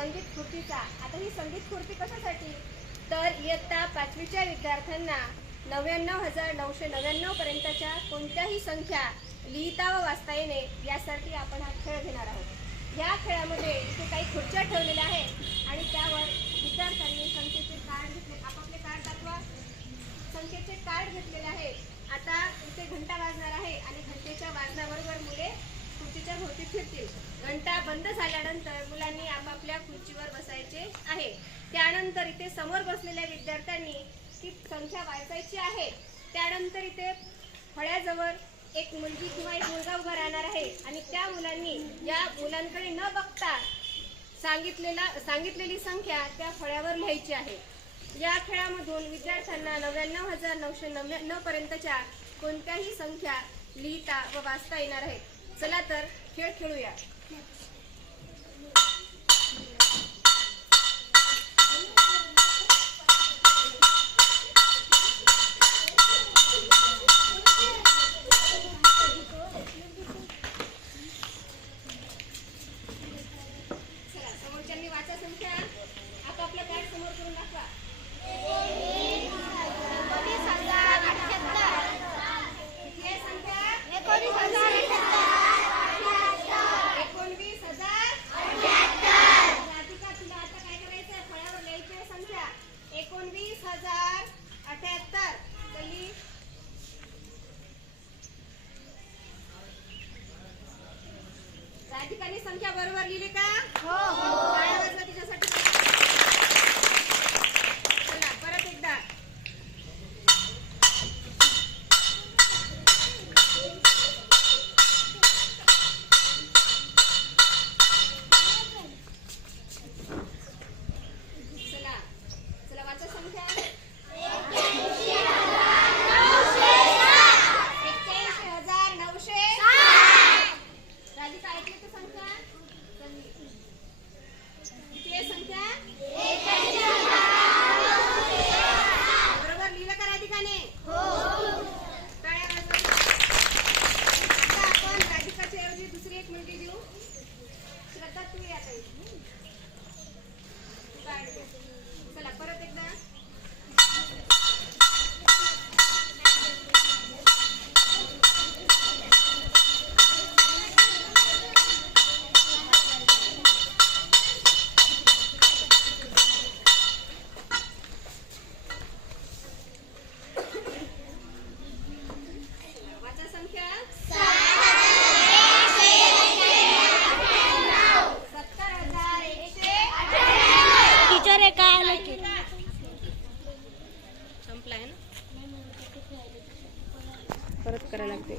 संगीत खुर्चीचा आता ही संगीत खुर्ची कशासाठी? तर इयत्ता पाचवीच्या विद्यार्थ्यांना नव्याण्णव हजार नऊशे नव्याण्णव पर्यंतच्या कोणत्याही संख्या लिहिता व वाचता येणे यासाठी आपण हा खेळ घेणार आहोत. या खेळामध्ये इथे काही खुर्च्या ठेवलेल्या आहेत आणि त्यावर विद्यार्थ्यांनी संख्येचे कार्ड घेतले. आपापले कार्ड दाखवा. संख्येचे कार्ड घेतलेले आहे आता इथे घंटा वाजणार आहे आणि घंटेच्या वाजण्याबरोबर मुले खुर्चीच्या भोवती फिरतील. घंटा बंद झाल्यानंतर मुलांनी आपापल्या खुर्चीवर बसायचे आहे. त्यानंतर इथे समोर बसलेल्या विद्यार्थ्यांनी ती संख्या वाचायची आहे. त्यानंतर इथे फळ्याजवळ एक मुलगी किंवा एक मुलगा उभा राहणार आहे. आणि त्या मुलांनी या मुलांकडे न बघता सांगितलेला सांगितलेली संख्या त्या फळ्यावर लिहायची आहे. या खेळामधून विद्यार्थ्यांना नव्याण्णव हजार नऊशे नव्याण्णव पर्यंतच्या कोणत्याही संख्या लिहिता व वाचता येणार आहेत. चला तर खेळ खेळूया. चला समोरच्यांनी वाचा संख्या. आपापलं कार्ड समोर करून दाखवा किती आहे संख्या एकोणवीस हजार राधिका तुला आता काय करायचं फळ्यावर लिहायची आहे संख्या एकोणवीस हजार अठ्याहत्तर चली राधिकाने संख्या बरोबर लिहिली का? हो टाळ्या वाजवा तिच्यासाठी करायला लागते